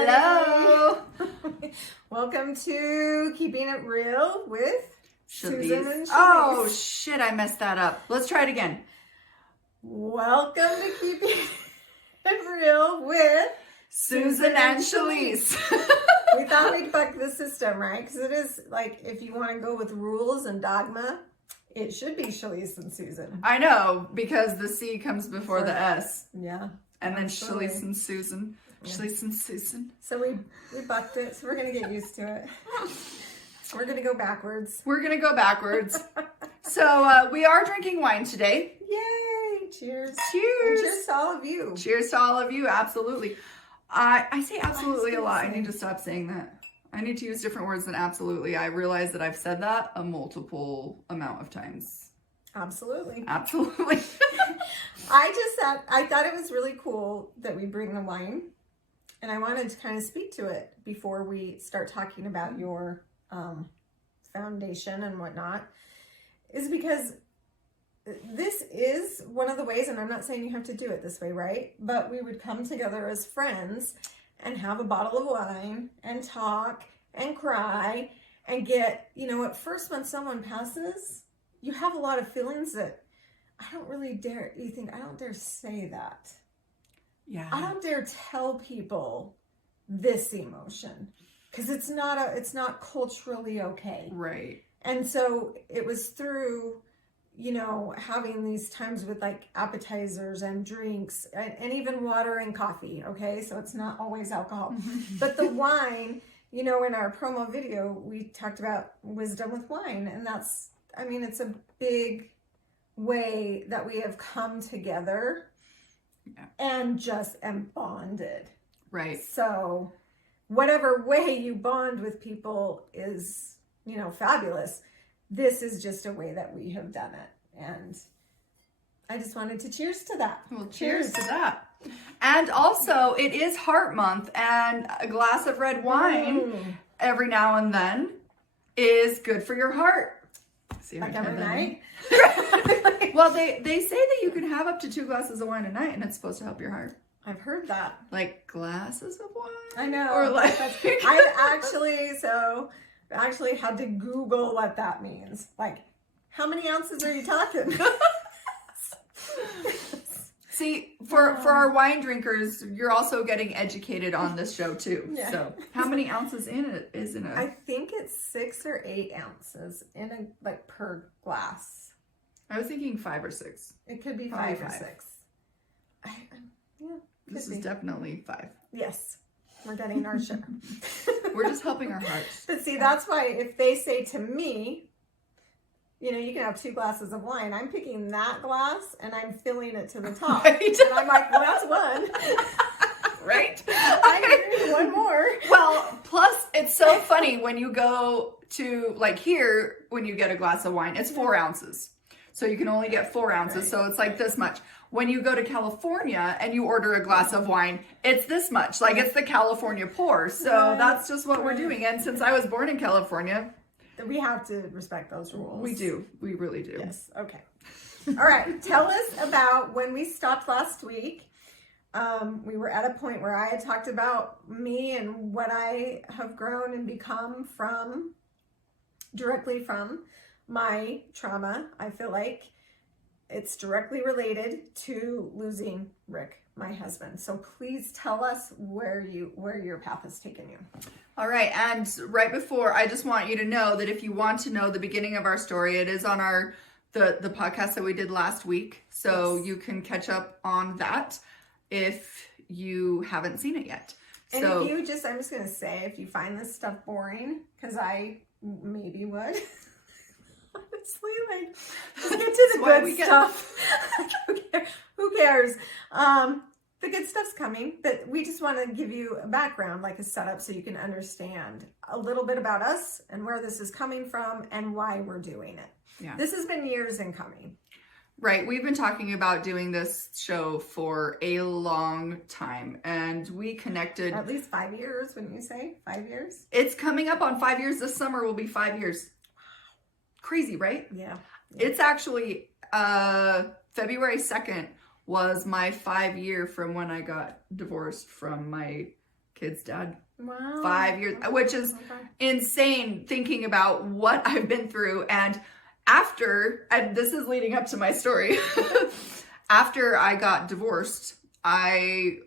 Hello. Welcome to Keeping It Real with Susan and Chalese. Oh shit, I messed that up. Let's try it again. Welcome to Keeping It Real with Susan and Chalese. We thought we'd buck the system, right? Because it is like, if you want to go with rules and dogma, it should be Chalese and Susan. I know, because the C comes before the S. Yeah. And then absolutely. Chalese and Susan. Yeah. Chalese and Susan. So we bucked it, so we're going to get used to it. We're going to go backwards. We're going to go backwards. So we are drinking wine today. Yay! Cheers. Cheers. And cheers to all of you. Cheers to all of you. Absolutely. I say absolutely a lot. I need to stop saying that. I need to use different words than absolutely. I realize that I've said that a multiple amount of times. Absolutely. Absolutely. I thought it was really cool that we bring the wine, and I wanted to kind of speak to it before we start talking about your foundation and whatnot, is because this is one of the ways, and I'm not saying you have to do it this way, right? But we would come together as friends and have a bottle of wine and talk and cry and get, at first when someone passes, you have a lot of feelings that I don't dare say that. Yeah. I don't dare tell people this emotion because it's not culturally okay. Right. And so it was through, having these times with like appetizers and drinks and even water and coffee. Okay. So it's not always alcohol, but the wine, in our promo video, we talked about wisdom with wine, and it's a big way that we have come together and bonded. Right. So whatever way you bond with people is, fabulous. This is just a way that we have done it. And I just wanted to cheers to that. Well, cheers to that. And also, it is Heart Month, and a glass of red wine every now and then is good for your heart. See, like every night? Well, they say that you can have up to 2 glasses of wine a night, and it's supposed to help your heart. I've heard that. Like glasses of wine? I know. Or like... I actually had to Google what that means. Like, how many ounces are you talking? See, for our wine drinkers, you're also getting educated on this show too. Yeah. So how many ounces is in it? I think it's 6 or 8 ounces per glass. I was thinking 5 or 6. It could be 5 or 6. This is definitely 5. Yes. We're getting our share. We're just helping our hearts. But see, that's why if they say to me, you can have 2 glasses of wine, I'm picking that glass and I'm filling it to the top. Right? And I'm like, well, that's one. Right? I need one more. Well, plus it's so funny when you go to, like here, when you get a glass of wine, it's 4 ounces. So you can only get 4 ounces. Right. So it's like this much. When you go to California and you order a glass of wine, it's this much. Like it's the California pour. So that's just what we're doing. And since I was born in California, we have to respect those rules. We do. We really do. Yes. Okay. All right. Tell us about when we stopped last week. We were at a point where I had talked about me and what I have grown and become directly from my trauma. I feel like it's directly related to losing Rick, my husband. So please tell us where your path has taken you. All right. And right before, I just want you to know that if you want to know the beginning of our story, it is on the podcast that we did last week. So you can catch up on that if you haven't seen it yet. And if you I'm just going to say, if you find this stuff boring, because I maybe would. Honestly, just get to the good stuff. Who cares? The good stuff's coming, but we just want to give you a background, like a setup, so you can understand a little bit about us and where this is coming from and why we're doing it. Yeah. This has been years in coming. Right. We've been talking about doing this show for a long time, and we connected. At least 5 years, wouldn't you say? 5 years? It's coming up on 5 years. This summer will be 5 years. Crazy, right? Yeah. It's actually February 2nd was my 5 year from when I got divorced from my kid's dad. Wow. 5 years, which is insane thinking about what I've been through. And this is leading up to my story, after I got divorced, I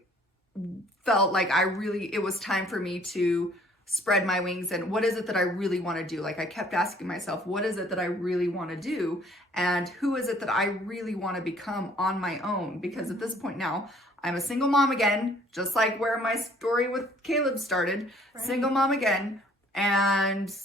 felt like it was time for me to spread my wings. And what is it that I really want to do? Like, I kept asking myself, what is it that I really want to do? And who is it that I really want to become on my own? Because at this point now, I'm a single mom again, just like where my story with Caleb started, single mom again. And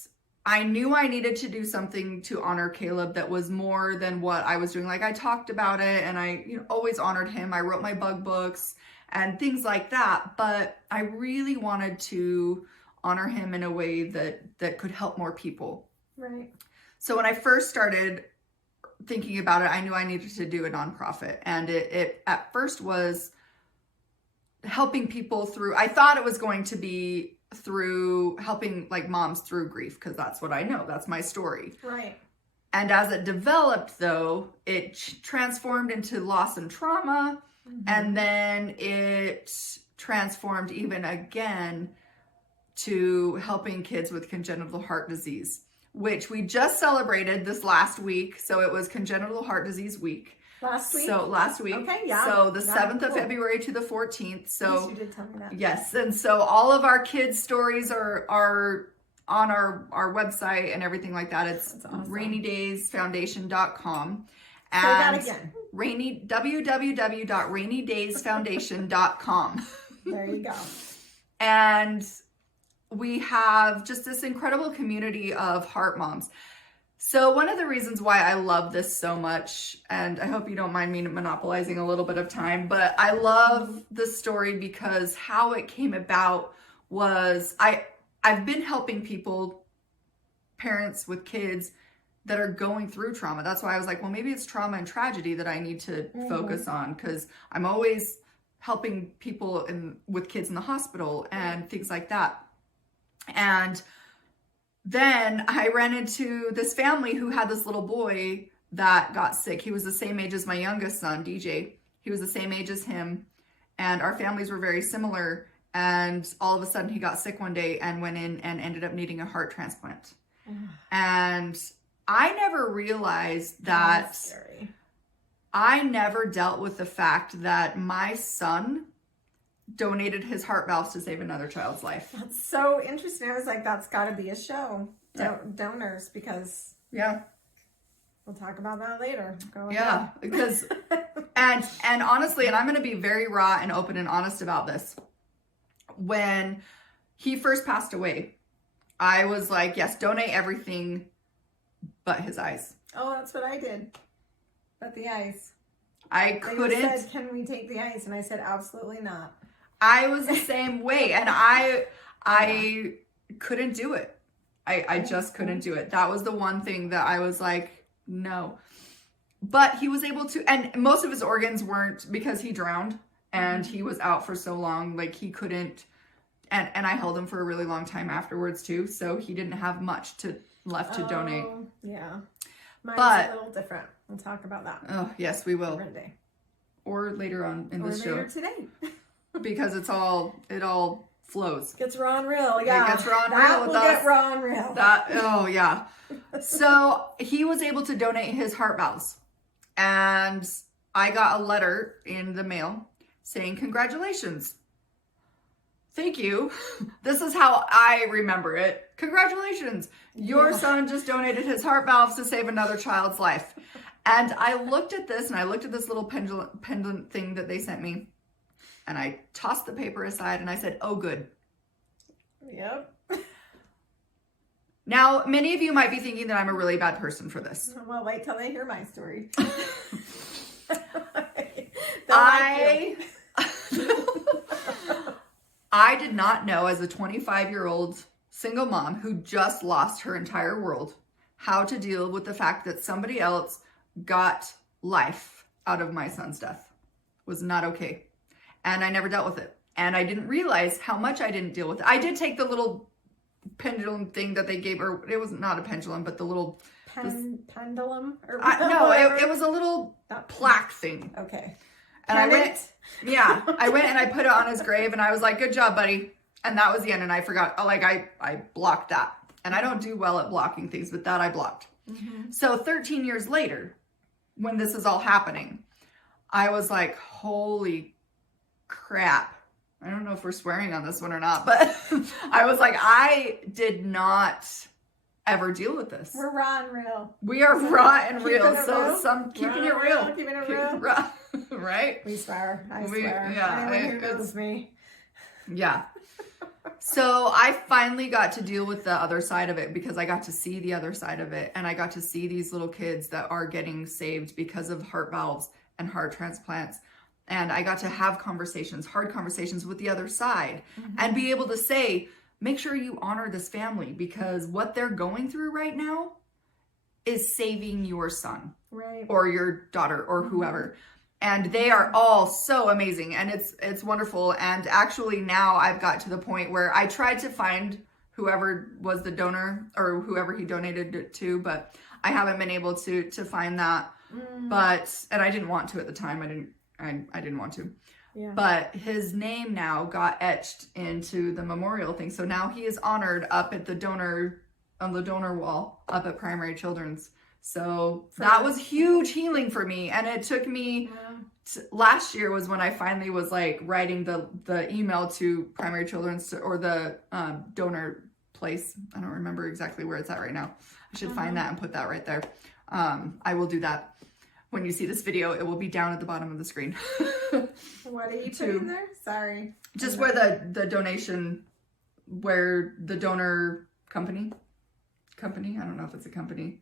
I knew I needed to do something to honor Caleb that was more than what I was doing. Like, I talked about it and I always honored him. I wrote my bug books and things like that. But I really wanted to honor him in a way that could help more people. Right. So when I first started thinking about it, I knew I needed to do a nonprofit. And it at first was helping people through, I thought it was going to be through helping like moms through grief, because that's what I know. That's my story. Right. And as it developed, though, it transformed into loss and trauma. And then it transformed even again to helping kids with congenital heart disease, which we just celebrated this last week. So it was Congenital Heart Disease Week. Last week? So last week. Okay, yeah. So the Yeah, 7th of February to the 14th. So yes, you did tell me that. Yes. And so all of our kids' stories are on our website and everything like that. It's awesome. rainydaysfoundation.com. Say that again. www.rainydaysfoundation.com. There you go. And we have just this incredible community of heart moms. So one of the reasons why I love this so much, and I hope you don't mind me monopolizing a little bit of time, but I love this story because how it came about was I've been helping people, parents with kids that are going through trauma. That's why I was like, well, maybe it's trauma and tragedy that I need to focus on, because I'm always helping people with kids in the hospital and things like that. And then I ran into this family who had this little boy that got sick. He was the same age as my youngest son, DJ. He was the same age as him. And our families were very similar. And all of a sudden he got sick one day and went in and ended up needing a heart transplant. And I never realized that I never dealt with the fact that my son donated his heart valves to save another child's life. That's so interesting. I was like, that's got to be a show. Donors, because we'll talk about that later. Go ahead. Because and honestly, and I'm going to be very raw and open and honest about this. When he first passed away, I was like, yes, donate everything but his eyes. Oh, that's what I did. But the eyes. I couldn't. They said, can we take the eyes? And I said, absolutely not. I was the same way. And I couldn't do it. I just couldn't do it. That was the one thing that I was like, no. But he was able to, and most of his organs weren't, because he drowned and he was out for so long, like he couldn't, and I held him for a really long time afterwards too. So he didn't have much left to donate. Yeah. Mine's but, a little different. We'll talk about that. Oh, yes, we will. Day. Or later on in this show. Or later today. Because it all flows. Gets raw and real, yeah. It gets raw and real with us. Get raw and real. Oh, yeah. So he was able to donate his heart valves. And I got a letter in the mail saying, congratulations. Thank you. This is how I remember it. Congratulations. Your son just donated his heart valves to save another child's life. And I looked at this, and I looked at this little pendant thing that they sent me. And I tossed the paper aside and I said, oh, good. Yep. Now, many of you might be thinking that I'm a really bad person for this. Well, wait till they hear my story. I did not know, as a 25-year-old single mom who just lost her entire world, how to deal with the fact that somebody else got life out of my son's death. It was not okay. And I never dealt with it. And I didn't realize how much I didn't deal with it. I did take the little pendulum thing that they gave, or it was not a pendulum, but the little... pendulum? No, it was a little plaque thing. Okay. And I went and I put it on his grave, and I was like, good job, buddy. And that was the end. And I forgot, like, I blocked that. And I don't do well at blocking things, but that I blocked. Mm-hmm. So 13 years later, when this is all happening, I was like, holy crap. I don't know if we're swearing on this one or not, but I was like, I did not ever deal with this. We're raw and real. We are raw and Keeping real. it So real. some keeping it real. Keeping it Keeping real. it raw. Right? We swear. I We- swear. yeah, Anyone who knows me. Yeah. So I finally got to deal with the other side of it because I got to see the other side of it. And I got to see these little kids that are getting saved because of heart valves and heart transplants. And I got to have conversations, hard conversations with the other side, and be able to say, make sure you honor this family because what they're going through right now is saving your son Right. or your daughter or whoever. And they are all so amazing and it's wonderful. And actually now I've got to the point where I tried to find whoever was the donor or whoever he donated it to, but I haven't been able to find that. But, and I didn't want to at the time. I didn't want to. Yeah. But his name now got etched into the memorial thing. So now he is honored up at the donor, on the donor wall up at Primary Children's. So that was huge healing for me. And it took me, last year was when I finally was like writing the email to Primary Children's or the donor place. I don't remember exactly where it's at right now. I should find that and put that right there. I will do that. When you see this video, it will be down at the bottom of the screen. What are you putting there? Sorry. Just where the donation, where the donor company, I don't know if it's a company.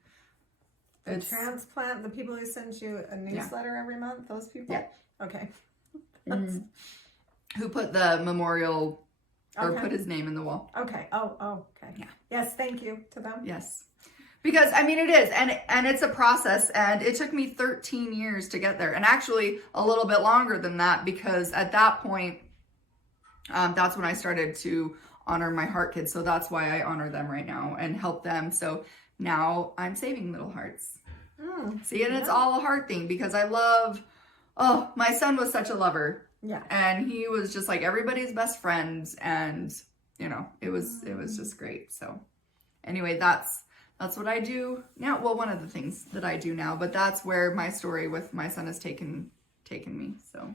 The transplant, the people who send you a newsletter every month, those people? Yeah. Okay. Who put the memorial or Okay. put his name in the wall. Okay. Oh, okay. Yeah. Yes, thank you to them. Yes. Because I mean it is and it's a process and it took me 13 years to get there and actually a little bit longer than that because at that point that's when I started to honor my heart kids. So that's why I honor them right now and help them. So now I'm saving little hearts. See, and it's all a heart thing because I love, my son was such a lover. Yeah. And he was just like everybody's best friend and you know, it was just great. So anyway, that's what I do now. Well, one of the things that I do now, but that's where my story with my son has taken me. So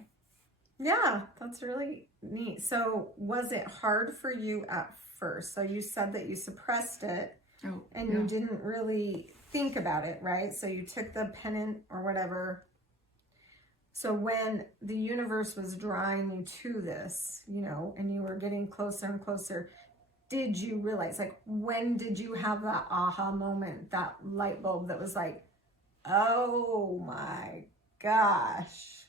Yeah, that's really neat. So was it hard for you at first? So you said that you suppressed it and you didn't really think about it, right? So you took the pennant or whatever. So when the universe was drawing you to this, you know, and you were getting closer and closer, did you realize, like, when did you have that aha moment, that light bulb that was like, oh my gosh,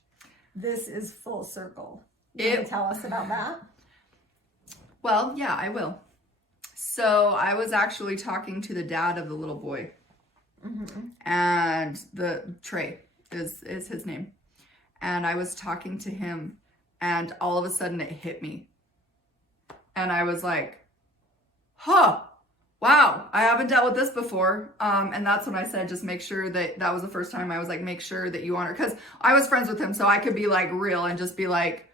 this is full circle? You want to tell us about that? Well, yeah, I will. So I was actually talking to the dad of the little boy, and the Trey is his name. And I was talking to him and all of a sudden it hit me. And I was like, wow, I haven't dealt with this before. And that's when I said, just make sure that was the first time I was like, make sure that you honor, because I was friends with him. So I could be like real and just be like,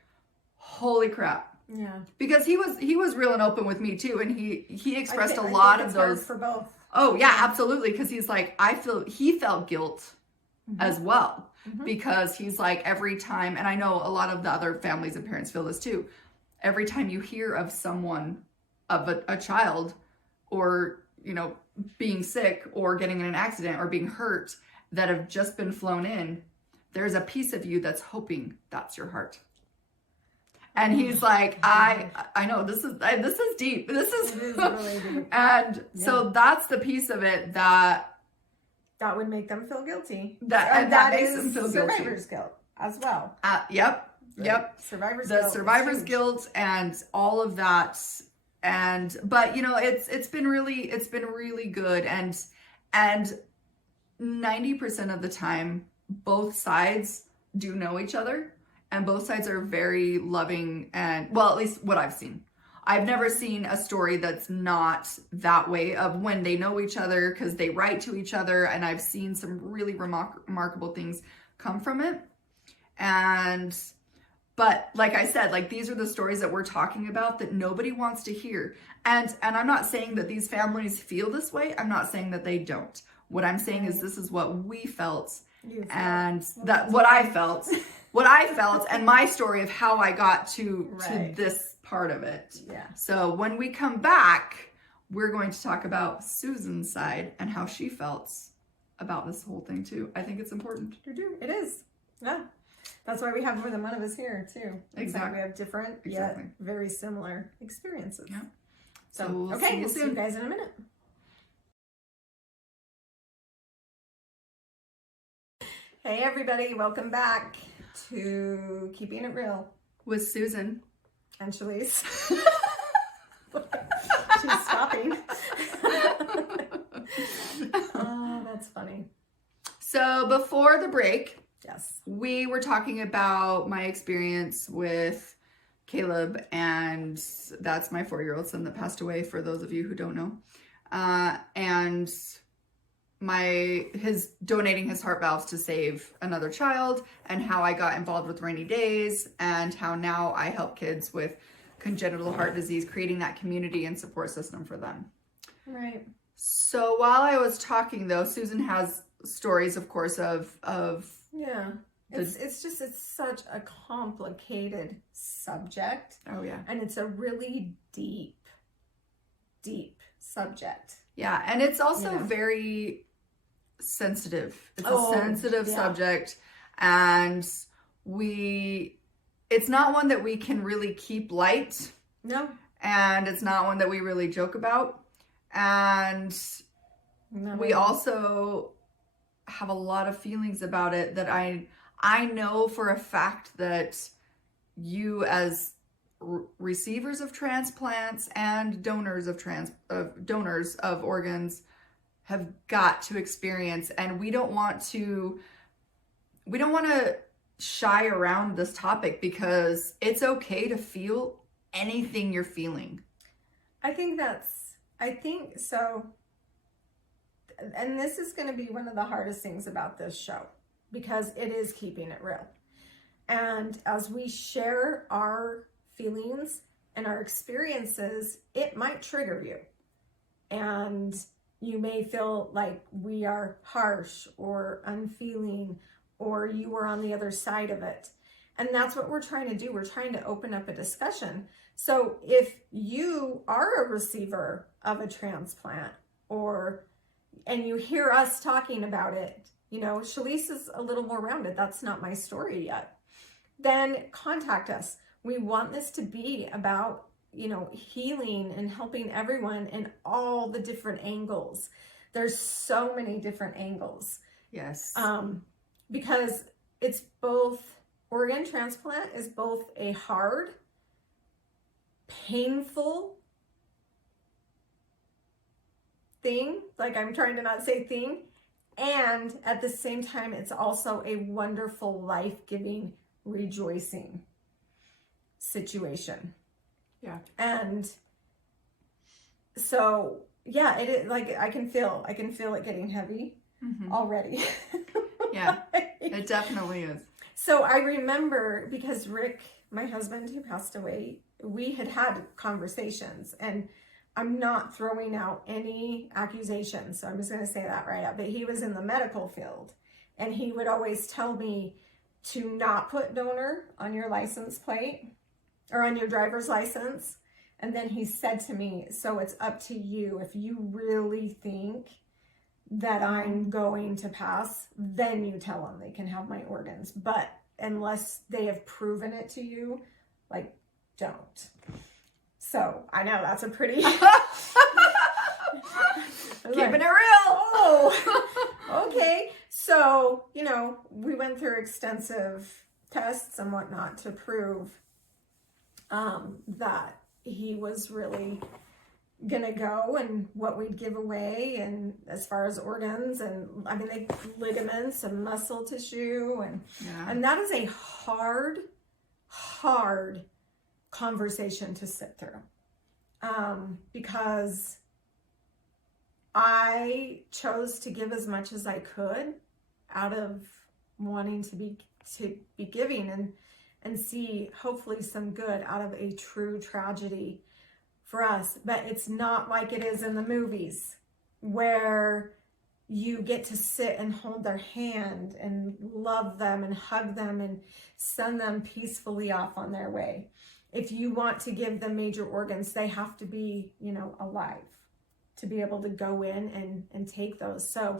holy crap. Yeah. Because he was real and open with me too. And he expressed a lot of those. For both. Oh yeah, absolutely. Because he's like, he felt guilt as well. Because he's like, every time, and I know a lot of the other families and parents feel this too. Every time you hear of someone, of a child, or, you know, being sick or getting in an accident or being hurt that have just been flown in, there's a piece of you that's hoping that's your heart. And he's like, I know this is deep. This is It is really deep. And so that's the piece of it that would make them feel guilty. That makes them feel guilty. Survivor's guilt as well. Yep. Survivor's The guilt. survivor's guilt and all of that. But you know, it's been really good. And 90% of the time, both sides do know each other and both sides are very loving and, well, at least what I've seen. I've never seen a story that's not that way of when they know each other because they write to each other, and I've seen some really remarkable things come from it. And But like I said, like these are the stories that we're talking about that nobody wants to hear. And I'm not saying that these families feel this way. I'm not saying that they don't. What I'm saying is this is what we felt, and that what I felt, and my story of how I got to this part of it. Yeah. So when we come back, we're going to talk about Susan's side and how she felt about this whole thing too. I think it's important. It is. Yeah. That's why we have more than one of us here too. Exactly. We have different yet very similar experiences. Yeah. So we'll we'll see you guys in a minute. Hey everybody, welcome back to Keeping It Real with Susan and Chalese. She's stopping. Oh, that's funny. So before the break, yes, we were talking about my experience with Caleb, and that's my 4-year-old son that passed away, for those of you who don't know. And his donating his heart valves to save another child, and how I got involved with Rainy Days, and how now I help kids with congenital heart disease, creating that community and support system for them. Right. So while I was talking though, Susan has stories, of course, of yeah. It's such a complicated subject. Oh yeah. And it's a really deep subject. Yeah, and it's also very sensitive. It's a sensitive subject, and it's not one that we can really keep light. No. And it's not one that we really joke about. And we also have a lot of feelings about it that I know for a fact that you, as receivers of transplants and donors of organs, have got to experience, and we don't want to shy around this topic, because it's okay to feel anything you're feeling. I think so. And this is going to be one of the hardest things about this show, because it is keeping it real. And as we share our feelings and our experiences, it might trigger you. And you may feel like we are harsh or unfeeling, or you were on the other side of it. And that's what we're trying to do. We're trying to open up a discussion. So if you are a receiver of a transplant, and you hear us talking about it, Chalese is a little more rounded. That's not my story yet. Then contact us. We want this to be about, healing and helping everyone in all the different angles. There's so many different angles. Yes. Because it's both, organ transplant is both a hard, painful thing, like I'm trying to not say thing, and at the same time, it's also a wonderful, life-giving, rejoicing situation. Yeah. And so, yeah, it is like, I can feel it getting heavy already. Yeah, it definitely is. So I remember, because Rick, my husband who passed away, we had conversations, and I'm not throwing out any accusations, so I'm just going to say that right out. But he was in the medical field, and he would always tell me to not put donor on your license plate or on your driver's license. And then he said to me, so it's up to you. If you really think that I'm going to pass, then you tell them they can have my organs. But unless they have proven it to you, don't. So I know that's a pretty keeping it real. Oh, okay. So, we went through extensive tests and whatnot to prove that he was really gonna go, and what we'd give away, and as far as organs, and they ligaments and muscle tissue, and that is a hard conversation to sit through, because I chose to give as much as I could out of wanting to be giving, and see hopefully some good out of a true tragedy for us. But it's not like it is in the movies where you get to sit and hold their hand and love them and hug them and send them peacefully off on their way. If you want to give them major organs, they have to be, alive to be able to go in and take those. So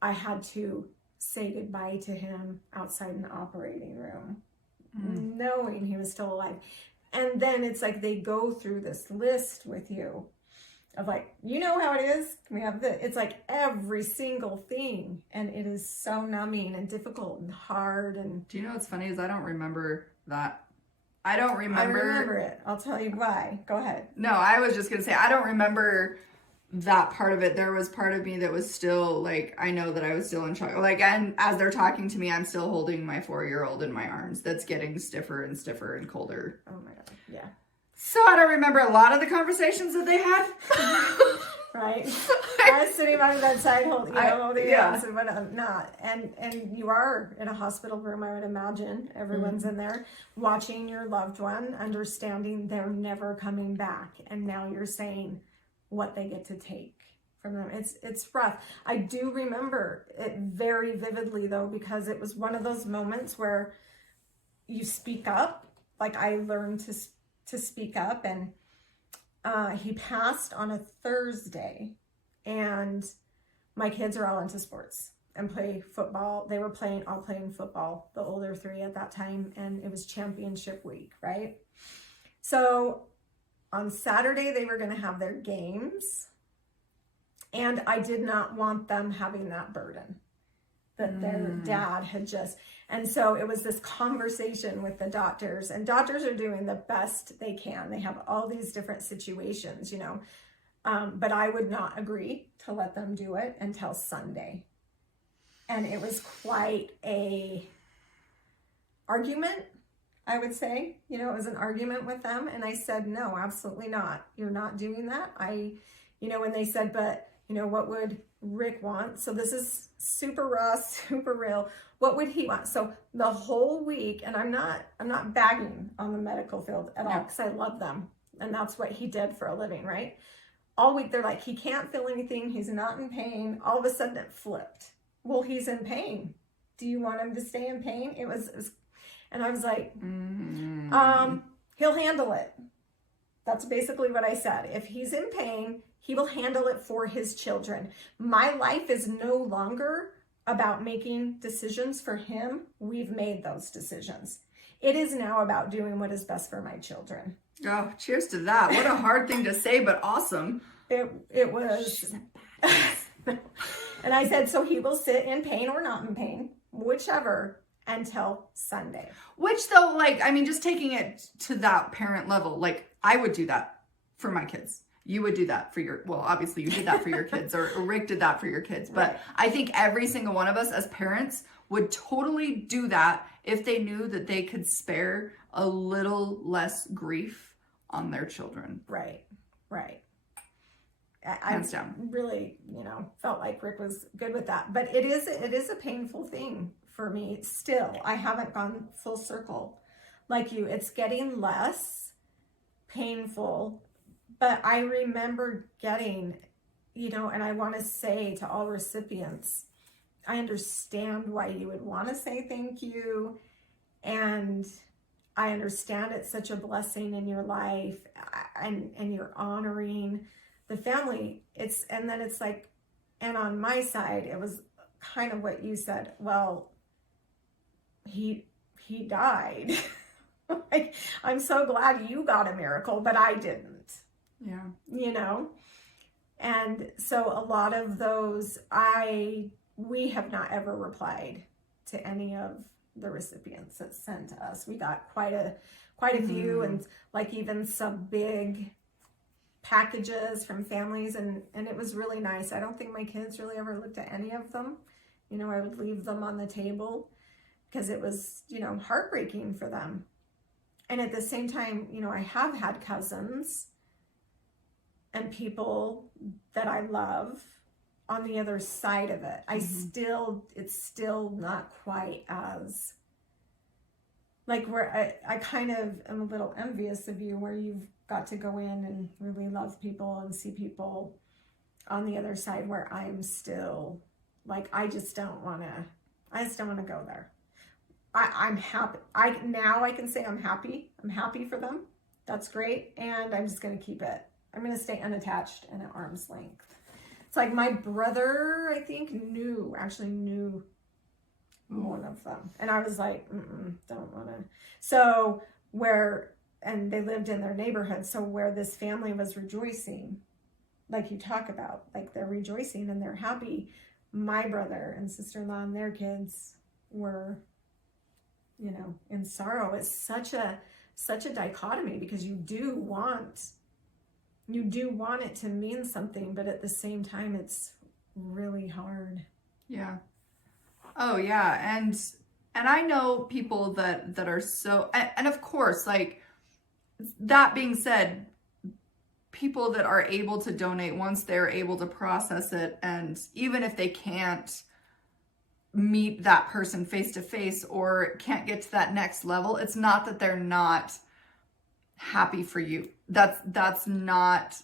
I had to say goodbye to him outside an operating room, knowing he was still alive. And then it's like they go through this list with you of like, how it is. We have it's like every single thing. And it is so numbing and difficult and hard. And do you know what's funny is I don't remember that. I remember it. I'll tell you why. Go ahead. No, I was just going to say, I don't remember that part of it. There was part of me that was still like, I know that I was still in shock. Like, and as they're talking to me, I'm still holding my 4-year-old in my arms. That's getting stiffer and stiffer and colder. Oh my God. Yeah. So I don't remember a lot of the conversations that they had. Right. I was sitting by the bedside holding hands and whatnot. And you are in a hospital room, I would imagine. Everyone's in there watching your loved one, understanding they're never coming back. And now you're saying what they get to take from them. It's rough. I do remember it very vividly though, because it was one of those moments where you speak up. Like I learned to speak up, and he passed on a Thursday, and my kids are all into sports and play football. They were all playing football, the older 3 at that time, and it was championship week, right? So on Saturday, they were going to have their games, and I did not want them having that burden that their dad had just, and so it was this conversation with the doctors, and doctors are doing the best they can. They have all these different situations, but I would not agree to let them do it until Sunday. And it was quite a argument, I would say. It was an argument with them, and I said, no, absolutely not. You're not doing that. When they said, but what would Rick want? So this is super raw, super real. What would he want? So the whole week, and I'm not bagging on the medical field at all, because I love them, and that's what he did for a living, right? All week they're like, he can't feel anything, he's not in pain. All of a sudden it flipped. Well, he's in pain. Do you want him to stay in pain? It was and I was like, he'll handle it. That's basically what I said. If he's in pain, he will handle it for his children. My life is no longer about making decisions for him. We've made those decisions. It is now about doing what is best for my children. Oh, cheers to that. What a hard thing to say, but awesome. It was. And I said, so he will sit in pain or not in pain, whichever, until Sunday. Which though, just taking it to that parent level, I would do that for my kids. You would do that for obviously you did that for your kids, or Rick did that for your kids. But right. I think every single one of us as parents would totally do that if they knew that they could spare a little less grief on their children. Right. I really, felt like Rick was good with that. But it is a painful thing for me still. I haven't gone full circle like you. It's getting less painful. But I remember getting, and I want to say to all recipients, I understand why you would want to say thank you. And I understand it's such a blessing in your life, and you're honoring the family. And then it's like, and on my side, it was kind of what you said. Well, he died. I'm so glad you got a miracle, but I didn't. Yeah. And so a lot of those, we have not ever replied to any of the recipients that sent to us. We got quite a few, and even some big packages from families, and it was really nice. I don't think my kids really ever looked at any of them. I would leave them on the table because it was, heartbreaking for them. And at the same time, I have had cousins and people that I love on the other side of it. It's still not quite as like where I kind of am a little envious of you, where you've got to go in and really love people and see people on the other side, where I'm still like, I just don't want to go there. I'm happy. Now I can say I'm happy. I'm happy for them. That's great. And I'm just going to keep it. I'm going to stay unattached and at arm's length. It's like my brother, I think, actually knew one of them. And I was like, don't want to. So and they lived in their neighborhood. So where this family was rejoicing, like you talk about, like they're rejoicing and they're happy. My brother and sister-in-law and their kids were, in sorrow. It's such a dichotomy, because you do want it to mean something, but at the same time, it's really hard. Yeah. Oh yeah. And I know people that are so, and of course, like, that being said, people that are able to donate, once they're able to process it, and even if they can't meet that person face to face or can't get to that next level, it's not that they're not happy for you. That's not,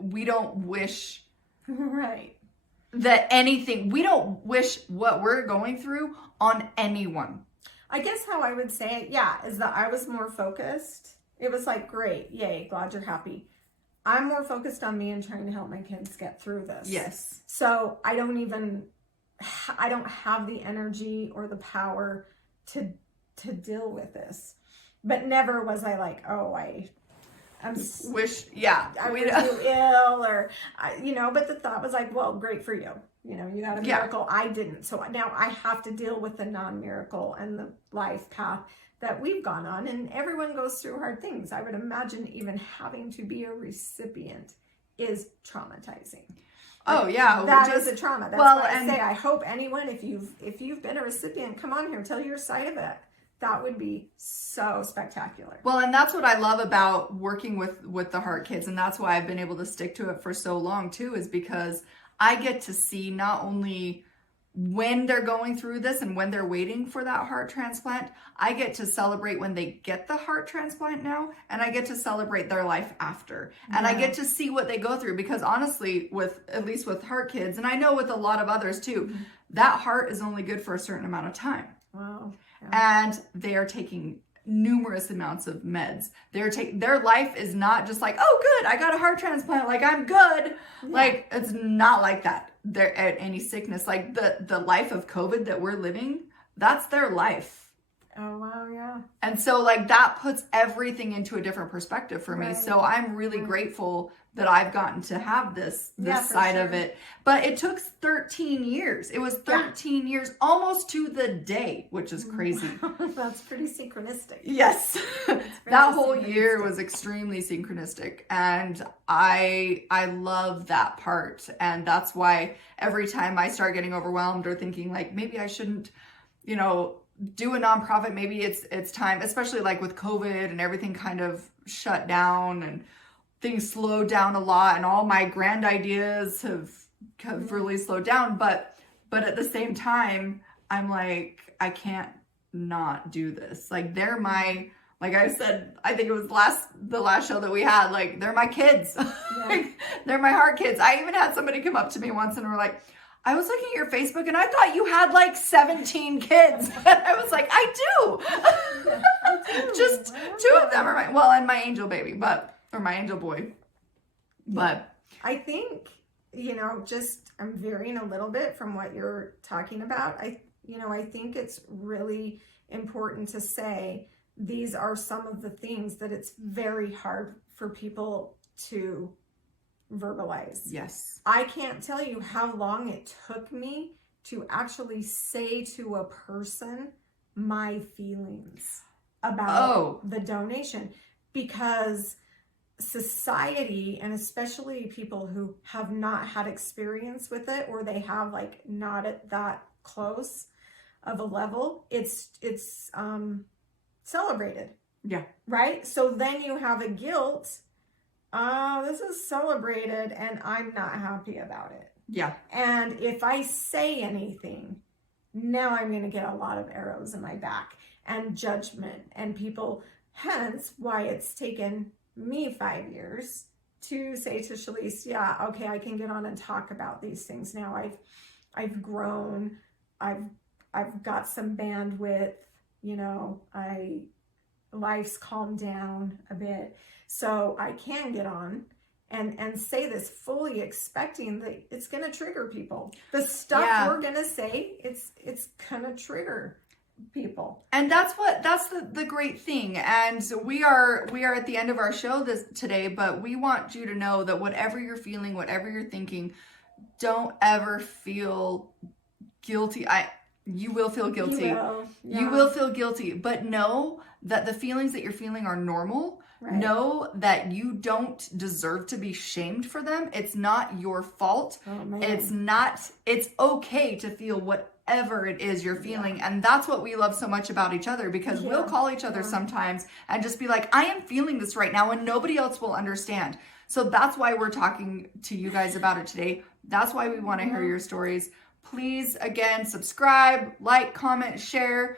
we don't wish right that anything, we don't wish what we're going through on anyone. I guess how I would say it, yeah, is that I was more focused. It was like, great, yay, glad you're happy. I'm more focused on me and trying to help my kids get through this. Yes. So I don't have the energy or the power to deal with this. But never was I like, oh, I'm wish, yeah, I was too ill, or but the thought was like, well, great for you. You got a miracle. Yeah. I didn't. So now I have to deal with the non-miracle and the life path that we've gone on, and everyone goes through hard things. I would imagine even having to be a recipient is traumatizing. Oh yeah, that is a trauma. That's why I say I hope anyone, if you've been a recipient, come on here, tell your side of it. That would be so spectacular. Well, and that's what I love about working with the Heart Kids, and that's why I've been able to stick to it for so long too, is because I get to see not only when they're going through this and when they're waiting for that heart transplant, I get to celebrate when they get the heart transplant now, and I get to celebrate their life after. And I get to see what they go through, because honestly, at least with Heart Kids, and I know with a lot of others too, that heart is only good for a certain amount of time. Wow. Yeah. And they are taking numerous amounts of meds. Their life is not just like, oh good, I got a heart transplant, like I'm good. Yeah. Like, it's not like that. They're at any sickness, like the life of COVID that we're living, that's their life. Oh wow, yeah. And so like that puts everything into a different perspective for me. So I'm really grateful that I've gotten to have this side of it. But it took 13 years. It was 13 years, almost to the day, which is crazy. That's pretty synchronistic. Yes. That whole year was extremely synchronistic. And I love that part. And that's why every time I start getting overwhelmed or thinking like, maybe I shouldn't, do a nonprofit, maybe it's time, especially like with COVID and everything kind of shut down and things slowed down a lot, and all my grand ideas have really slowed down. But at the same time, I'm like, I can't not do this. Like they're like I said, I think it was the last show that we had, like they're my kids. Like, they're my Heart Kids. I even had somebody come up to me once and were like, I was looking at your Facebook and I thought you had like 17 kids. And I was like, I do. Just 2 of them are and my angel baby, or my angel boy. But I think, I'm veering a little bit from what you're talking about. I think it's really important to say these are some of the things that it's very hard for people to verbalize. Yes. I can't tell you how long it took me to actually say to a person my feelings about the donation, because society, and especially people who have not had experience with it, or they have like not at that close of a level, it's celebrated. Yeah. Right? So then you have a guilt. This is celebrated and I'm not happy about it. Yeah. And if I say anything, now I'm going to get a lot of arrows in my back. and judgment, and people, hence why it's taken me 5 years to say to Chalese, yeah, okay, I can get on and talk about these things now. I've grown, I've got some bandwidth, you know, life's calmed down a bit, so I can get on and say this fully expecting that it's going to trigger people. The stuff we're going to say, it's going to trigger people. And that's the great thing. And we are at the end of our show today, but we want you to know that whatever you're feeling, whatever you're thinking, don't ever feel guilty. You will feel guilty. You will feel guilty, but know that the feelings that you're feeling are normal. Right. Know that you don't deserve to be shamed for them. It's not your fault. Oh, it's okay to feel whatever it is you're feeling. And that's what we love so much about each other, because we'll call each other sometimes and just be like, I am feeling this right now, and nobody else will understand. So that's why we're talking to you guys about it today. That's why we want to hear your stories. Please, again, subscribe, like, comment, share.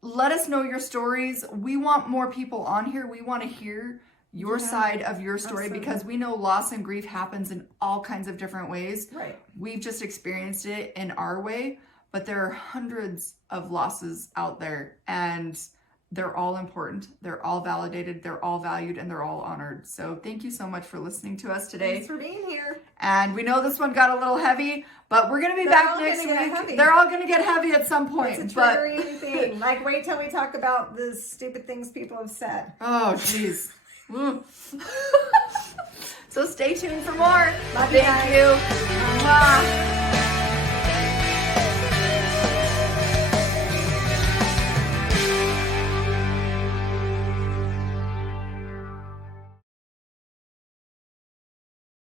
Let us know your stories. We want more people on here. We want to hear your side of your story, because we know loss and grief happens in all kinds of different ways. Right. We've just experienced it in our way, but there are hundreds of losses out there, and they're all important. They're all validated. They're all valued, and they're all honored. So thank you so much for listening to us today. Thanks for being here. And we know this one got a little heavy, but we're going to be back next week. They're all going to get heavy at some point. It's a triggering thing. Like, wait till we talk about the stupid things people have said. Oh, jeez. So stay tuned for more. Love you. Thank you. Bye.